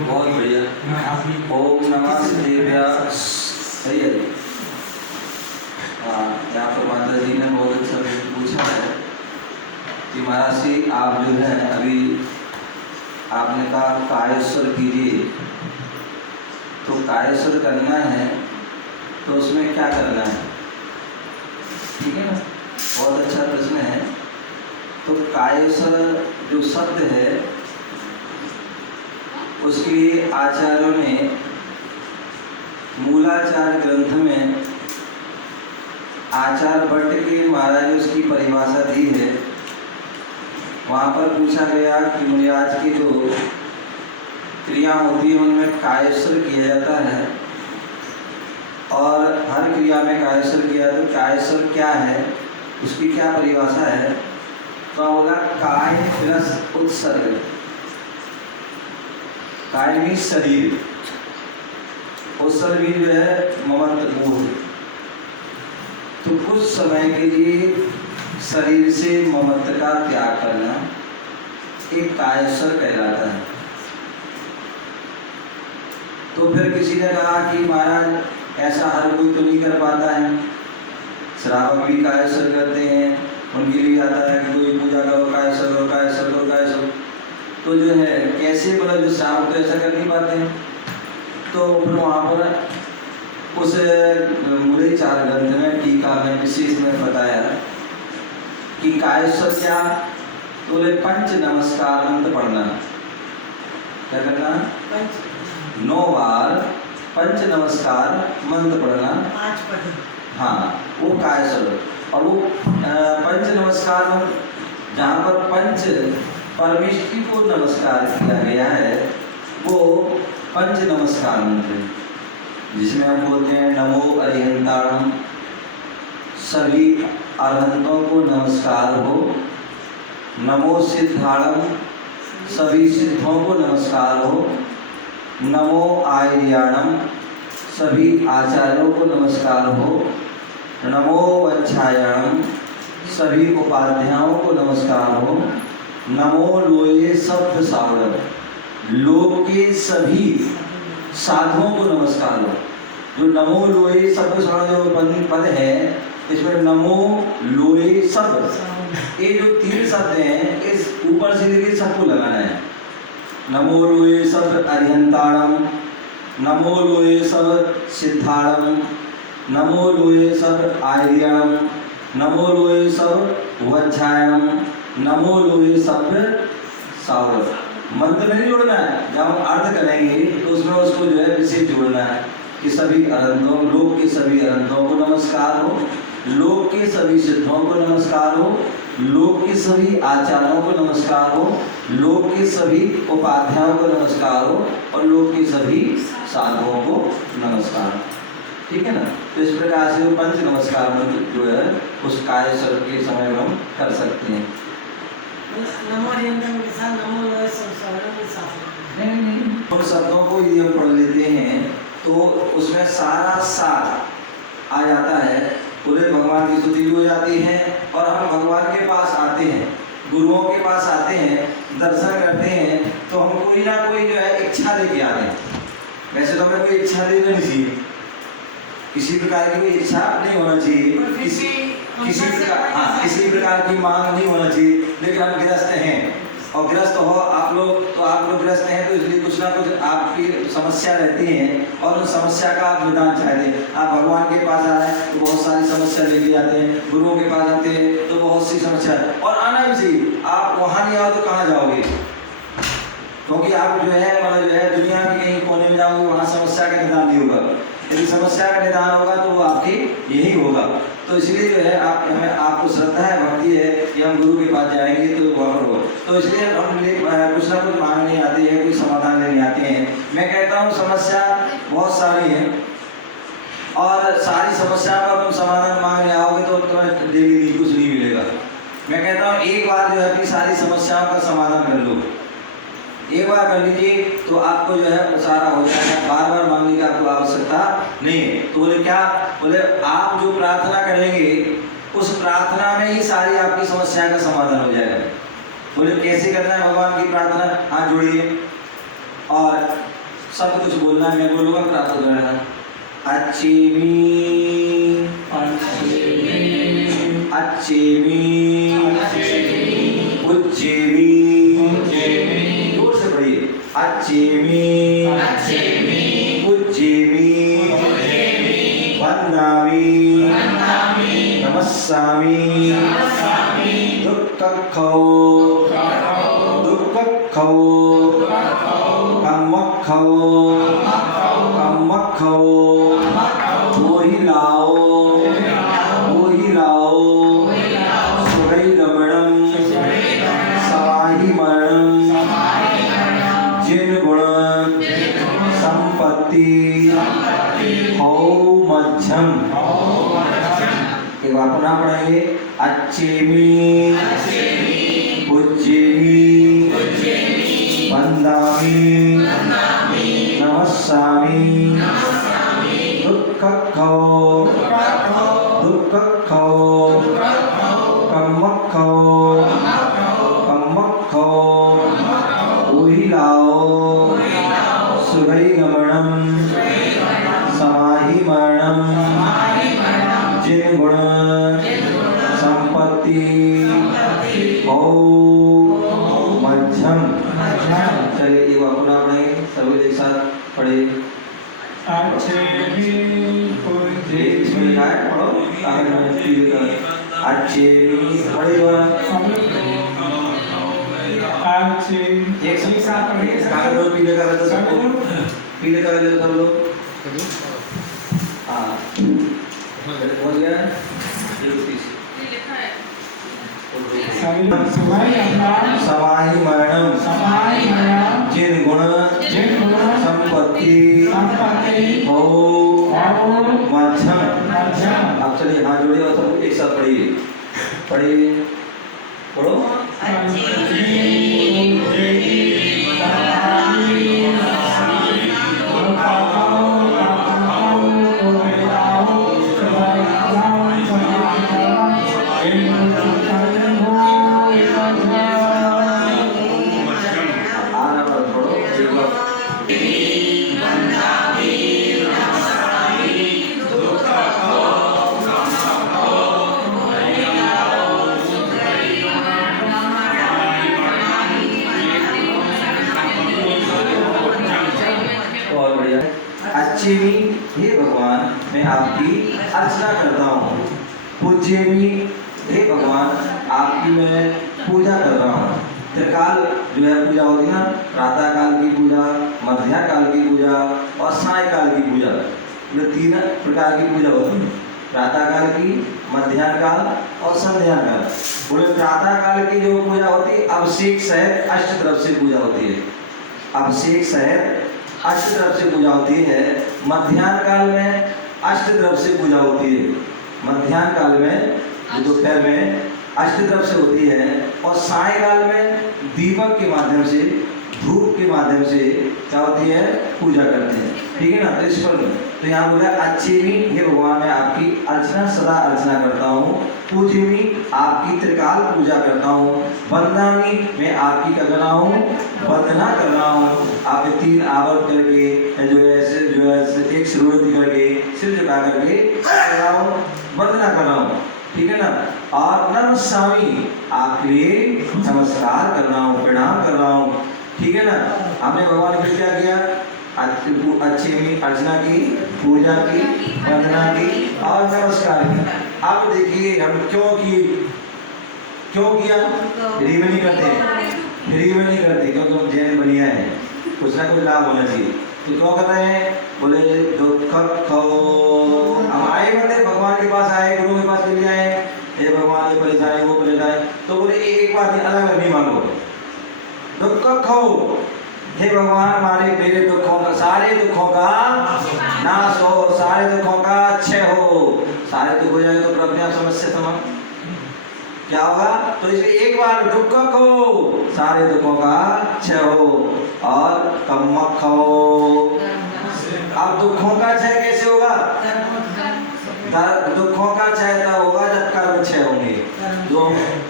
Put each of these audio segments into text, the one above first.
बहुत बढ़िया। ओम नमः शिवाय। सही है। यहाँ पर माता जी ने बहुत अच्छा पूछा है कि महाराज जी आप जो है अभी आपने कहा कायस्वर कीजिए, तो कायस्वर करना है तो उसमें क्या करना है? ठीक है ना, बहुत अच्छा प्रश्न है। तो कायस्वर जो शब्द है उसके लिए आचार्यों ने मूलाचार ग्रंथ में आचार्य भट्ट के महाराज ने उसकी परिभाषा दी है। वहाँ पर पूछा गया कि मुनिराज की जो क्रिया होती है उनमें कायस्वर किया जाता है और हर क्रिया में कायस्वर किया, तो कायस्वर क्या है, उसकी क्या परिभाषा है? तो बोला काय प्लस उत्सर्ग। काय भी शरीर, उत्सर्ग भी जो है ममत्व मोह। तो कुछ समय के लिए शरीर से ममत्व का त्याग करना एक कायस्वर कहलाता है। तो फिर किसी ने कहा कि महाराज ऐसा हर कोई तो नहीं कर पाता है, श्रावक भी कायस्वर करते हैं, उनके लिए आता है कि कोई पूजा करो कायस्वर करो कायस्वर करो कायस्वर। तो जो है कैसे मतलब जो श्रावक तो ऐसा कर नहीं पाते हैं। तो फिर वहाँ पर उस मूलाचार ग्रंथ में टीका में विशेष में बताया कि कायस्वर क्या, तो बोले पंच नमस्कार मंत्र पढ़ना। क्या करना? 9 बार पंच नमस्कार मंत्र पढ़ना। 5 पढ़े। हाँ, वो कायस्वर। और वो पंच नमस्कार मंत्र जहाँ पर पंच परमेश्वरी को नमस्कार किया गया है वो पंच नमस्कार मंत्र, जिसमें हम बोलते हैं नमो अरिहंताणम, सभी अरहंतों को नमस्कार हो। नमो सिद्धाणम, सभी सिद्धों को नमस्कार हो। नमो आर्याणम, सभी आचार्यों को नमस्कार हो। नमो वच्छायाणम, सभी उपाध्यायों को नमस्कार हो। नमो लोये सभ्य सावड़, लोक के सभी साधुओं को नमस्कार हो। जो नमो लोये सभ्य सावड़ जो पद है इसमें नमो लोये सब, ये जो 3 शब्द हैं इस ऊपर से लेकर सबको लगाना है। नमो लोये सब अरिहंताणम, नमो लोये सब सिद्धाणम, नमो लोये सब आर्यणम, नमो लोये सब वच्छायणम, नमो लोये सब सावड़। मंत्र नहीं जोड़ना है, जब हम अर्थ करेंगे तो उसमें उसको जो है विशेष जोड़ना है कि सभी अरहंतों, लोक के सभी अरहंतों को नमस्कार हो, लोक के सभी सिद्धों को नमस्कार हो, लोक के सभी आचार्यों को नमस्कार हो, लोक के सभी उपाध्यायों को नमस्कार हो और लोक के सभी साधुओं को नमस्कार। ठीक है ना। तो इस प्रकार से वो पंच नमस्कार मंत्र जो है उस कायस्वर के समय में हम कर सकते हैं। नहीं, उन शब्दों को यदि हम पढ़ लेते हैं तो उसमें सारा सार आ जाता है, पूरे भगवान की स्तुति हो जाती है और हम भगवान के पास आते हैं, गुरुओं के पास आते हैं, दर्शन करते हैं तो हम कोई ना कोई जो है इच्छा लेके आते हैं। वैसे तो हमें कोई इच्छा लेनी नहीं चाहिए, किसी प्रकार की कोई इच्छा नहीं होना चाहिए, किसी प्रकार की मांग नहीं होना चाहिए। लेकिन हम गृहस्थ हैं और गृहस्थ हो आप लोग, तो आप लोग गृहस्थ हैं तो इसलिए कुछ ना कुछ आपकी समस्या रहती है और उस समस्या का आप निदान चाहते हैं। आप भगवान के पास आ रहे हैं तो बहुत सारी समस्या लेके जाते हैं, गुरुओं के पास आते हैं तो बहुत सी समस्या है और आना भी चाहिए। आप वहाँ नहीं आओ तो कहाँ जाओगे? क्योंकि आप जो है मतलब जो है दुनिया के कहीं कोने में जाओगे, वहाँ समस्या का निदान नहीं होगा। यदि समस्या का निदान होगा तो वो आपकी यही होगा। तो इसलिए जो है हमें आपको श्रद्धा है, भक्ति है कि हम गुरु के पास जाएंगे तो वहाँ पर हो। तो इसलिए हम कुछ ना कुछ मांगने आते हैं, कोई समाधान लेने आते हैं। मैं कहता हूँ समस्या बहुत सारी है और सारी समस्या का तुम समाधान मांगने आओगे तो तुम्हें डेली कुछ नहीं मिलेगा। मैं कहता हूँ एक बार जो है अपनी सारी समस्याओं का समाधान कर लो, एक बार कर लीजिए तो आपको जो है सारा हो जाएगा, बार बार मांगने की आपको आवश्यकता नहीं है। तो बोले क्या? बोले आप जो प्रार्थना करेंगे उस प्रार्थना में ही सारी आपकी समस्या का समाधान हो जाएगा। बोले कैसे करना है भगवान की प्रार्थना? हाथ जोड़िए और सब कुछ बोलना है, मैं बोलूँगा प्राप्त हो जाएगा। अच्छेमी अच्छेमी उज्जेमी, जोर से पढ़िए। अच्छेमी उज्जेमी वंदामि नमस्सामि दुक्कखौ दुक्कखौ कम्मखौ कम्मखौ वही लाओ सुगैगमणं समाहिमणं जिन गुण संपत्ति हौ मध्यम। एक बार पुनः पढ़ेंगे। अच्छेमी उज्जेमी वंदामि नमस्सामि दुक्कखौ दुक्कखौ कम्मखौ कम्मखौ उहिलाओ सुगैगमणं समाहिमणं जिन गुण संपत्ति हौ मध्यम। चलिए एक बार पुनः पढ़ेंगे, सभी एक साथ पढ़े। अच्छेमी इसमें लिखा है, पढ़ो आगे में अच्छेमी पढ़ेगा। एक साथ पढ़िए, कागज और पीले कागज तो सब लोग, पीले कागज तो सब लोग। हाँ हो गया ये समाहिमणं जिन गुण संपत्ति हौ मध्यम। अब चलिए हाथ जोड़िए और सब एक साथ पढ़िए पढ़िए पढ़ो। अच्छेमी हे भगवान मैं आपकी अर्चना करता हूँ। पूज्यमी हे भगवान आपकी मैं पूजा कर रहा हूँ। त्रिकाल जो है पूजा होती है ना, प्रातः काल की पूजा, मध्याह्न काल की पूजा और सायकाल की पूजा, ये तीन प्रकार की पूजा होती है। प्रातः काल की, मध्याह्न काल और संध्या काल। बोले प्रातः काल की जो पूजा होती है अभिषेक सहित अष्टद्रव्य से पूजा होती है। अभिषेक सहित अष्टद्रव्य से पूजा होती है। मध्याह्न काल में अष्टद्रव्य से पूजा होती है। मध्याह्न काल में दोपहर में अष्टद्रव्य से होती है और सायकाल में दीपक के माध्यम से, धूप के माध्यम से क्या होती है, पूजा करते हैं। ठीक है ना। तो इस पर तो यहाँ बोला अच्छेमी हे भगवान मैं आपकी अर्चना सदा अर्चना करता हूँ। पूज्यमी आपकी त्रिकाल पूजा करता हूँ। वंदामि मैं आपकी क्या कर रहा हूँ, वंदना कर रहा हूँ। आपके तीन आवर्त करके जो है एक सिरोधि करके सिर झुका करके कर रहा हूँ, वंदना कर रहा हूँ। ठीक है ना। और नमस्सामि आपके लिए नमस्कार कर रहा हूँ, प्रणाम कर रहा हूँ। ठीक है ना। हमने भगवान को क्या किया, अच्छेमी अर्चना की, पूजा की, वंदना की और नमस्कार किया। अब देखिए हम क्यों किया, फ्री में नहीं करते, क्योंकि हम जैन बनिया है, कुछ ना कुछ लाभ होना चाहिए। तो क्यों कर रहे हैं, बोले दुक्कखौ। हम आए बंदे भगवान के पास आए, गुरु के पास चले आए, हे भगवान ये परेशानी वो परेशानी, तो बोले एक बात अलग नहीं मांगो। दुक्कखौ हे भगवान हमारे मेरे दुखों का, सारे दुखों का नाश हो, सारे दुखों का क्षय हो। सारे दुख हो जाएंगे तो प्रज्ञा समस्या समाप्त क्या होगा। तो इसलिए एक बार दुक्कखौ सारे दुखों का क्षय हो और कम्मखौ। अब दुखों का क्षय कैसे होगा, दुखों का क्षय तब होगा जब कर्म क्षय होंगे। जो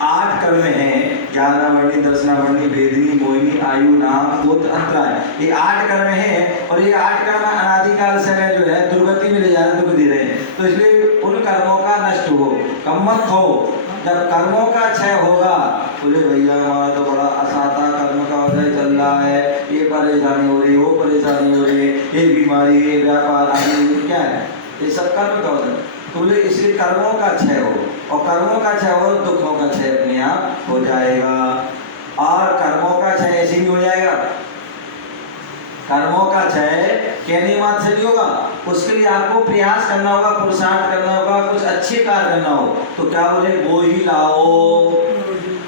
8 कर्म हैं ज्ञानावर्णी, दर्शनावर्णी, भेदिनी, मोहिनी, आयु, नाम, गोत्र, अंतराय, ये 8 कर्म हैं और ये 8 कर्म अनादिकाल से हमें जो है दुर्गति में ले जा रहे, दुख दे रहे हैं। तो इसलिए उन कर्मों का नष्ट हो, कम्मत हो। जब कर्मों का क्षय होगा, बोले भैया हमारा तो बड़ा असाता कर्म का उदय चल रहा है, ये परेशानी हो रही, वो परेशानी हो रही, ये बीमारी, ये व्यापार आदि, क्या है ये सब कर्म का उदय। तो बोले इसलिए कर्मों का क्षय हो, और कर्मों का क्षय हो दुखों का क्षय अपने आप हो जाएगा। और कर्मों का क्षय ऐसे ही हो जाएगा, कर्मों का क्षय कहने मात्र से नहीं होगा, उसके लिए आपको प्रयास करना होगा, पुरुषार्थ करना होगा, कुछ अच्छे कार्य करना हो। तो क्या बोले, बोधि लाओ,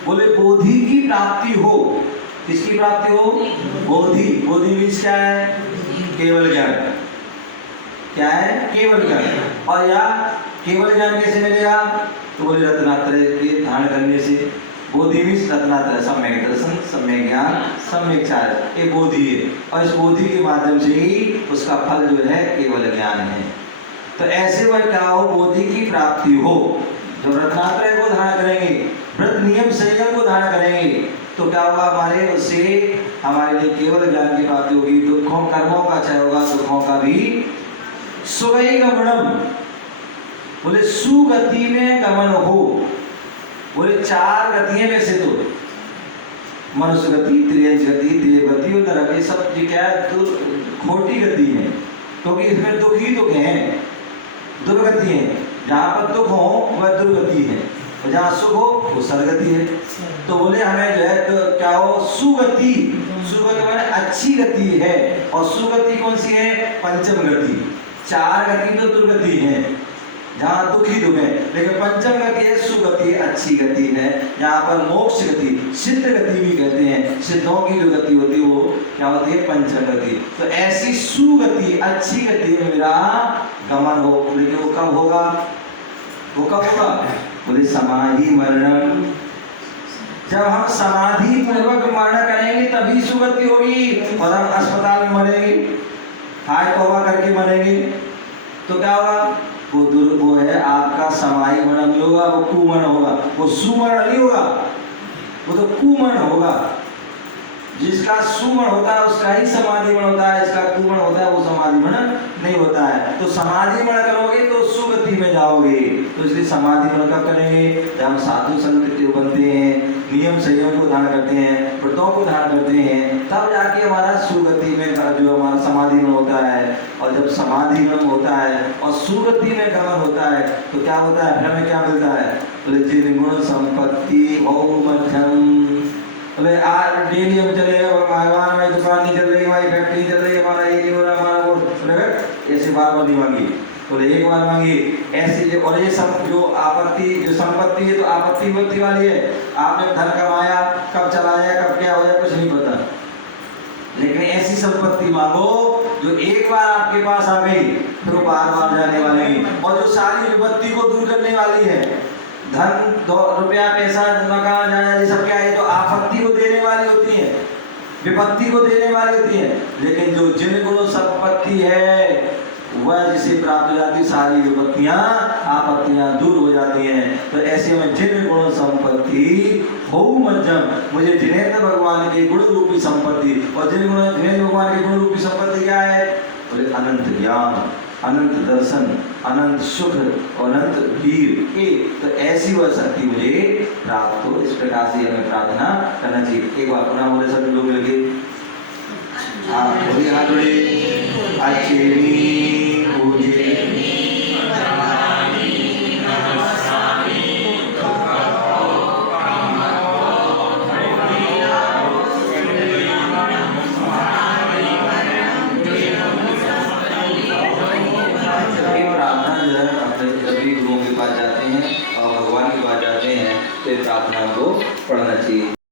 बोले बोधि की प्राप्ति हो। किसकी प्राप्ति हो? बोधि। बोधि मीन्स क्या है? केवल ज्ञान। क्या है? केवल ज्ञान। और या केवल ज्ञान कैसे मिलेगा? तो बोले रत्नात्रय के धारण करने से। बोधि मीन्स रत्नात्रय, सम्यक दर्शन, सम्यक ज्ञान, सम्यक चार्य, ये बोधि है। और इस बोधि के माध्यम से ही उसका फल जो है केवल ज्ञान है। तो ऐसे वह क्या हो, बोधि की प्राप्ति हो। जो रत्नात्रय को धारण करेंगे, व्रत नियम संयम को धारण करेंगे, तो क्या होगा, हमारे उससे हमारे लिए केवल ज्ञान की प्राप्ति होगी। दुखों कर्मों का क्षय होगा, दुखों का भी सुगई गमनम, बोले सुगति में गमन हो। बोले 4 गतियों में से तो मनुष्य गति, त्रियंश गति, देव गति और नरक, ये सब क्या है, खोटी गति है, क्योंकि इसमें दुख ही दुख है, दुर्गति है। जहाँ पर दुख हो वह दुर्गति है, और जहाँ सुख हो वो सदगति है। तो बोले हमें जो है तो क्या हो, सुगति। सुगति माने अच्छी गति है, और सुगति कौन सी है? पंचम गति। 4 गति तो दुर्गति है, जहाँ दुख ही दुख है, लेकिन पंचम गति है, सुगति, अच्छी गति है, जहाँ पर मोक्ष गति, सिद्ध गति भी कहते हैं। सिद्धों की जो गति होती है वो क्या होती है? पंचम गति। तो ऐसी सुगति, अच्छी गति में मेरा गमन हो। लेकिन वो कब होगा? वो कब होगा? बोले समाधि मरणम, जब हम समाधि पूर्वक मरण करेंगे तभी सुगति होगी। और हम अस्पताल में मरेंगे, हाय तौबा करके मरेंगे, तो क्या होगा? वो है आपका समाधि मरण नहीं होगा, वो कुमरण होगा। वो सुमरण नहीं होगा, वो तो कुमरण होगा। जिसका सुमरण होता है उसका ही समाधि मरण होता है, जिसका कुमरण होता है वो समाधि मरण नहीं होता है। तो समाधि मरण करोगे तो सुगति में जाओगे। तो इसलिए समाधि मरण कब करेंगे? जब हम साधु संत बनते हैं, नियम संयम को धारण करते हैं, व्रतों को धारण करते हैं, तब जाके हमारा सुगति में जो हमारा समाधि में होता है। और जब समाधि में होता है और सुगति में गमन होता है, तो क्या होता है? फिर हमें क्या मिलता है? बोले जिन संपत्ति बहुमध्यम। बोले आज डेली हम चले भगवान, हमारी दुकान नहीं चल रही, हमारी फैक्ट्री चल रही, हमारा ये नहीं हो रहा, हमारा वो, ऐसे बार बार नहीं मांगी, बोले एक बार मांगी ऐसी। और ये सब जो आपत्ति, जो संपत्ति है तो आपत्ति विपत्ति वाली है। आपने धन कमाया, कब चलाया, कब क्या हो जाए कुछ नहीं पता। लेकिन ऐसी संपत्ति मांगो जो एक बार आपके पास आ गई फिर वो बार बार जाने वाली है, और जो सारी विपत्ति को दूर करने वाली है। धन, रुपया, पैसा, मकान, जाना, ये सब क्या है? तो आपत्ति को देने वाली होती है, विपत्ति को देने वाली होती है। लेकिन जो जिन गुण संपत्ति है वह जिसे प्राप्त हो जाती, सारी विपत्तियां, आपत्तियां दूर हो जाती हैं। तो ऐसे में जिन गुण संपत्ति हो मध्यम, मुझे जिनेन्द्र भगवान के गुण रूपी संपत्ति, और जिनेन्द्र भगवान के गुण रूपी संपत्ति क्या है? बोले अनंत ज्ञान, अनंत दर्शन, अनंत सुख और अनंत वीर के। तो ऐसी वह शक्ति मुझे प्राप्त हो। इस प्रकार से हमें प्रार्थना करना चाहिए। एक बार पुनः बोले सभी लोग मिलके, बोलिए हाथ जोड़े, प्रार्थना को पढ़ना चाहिए।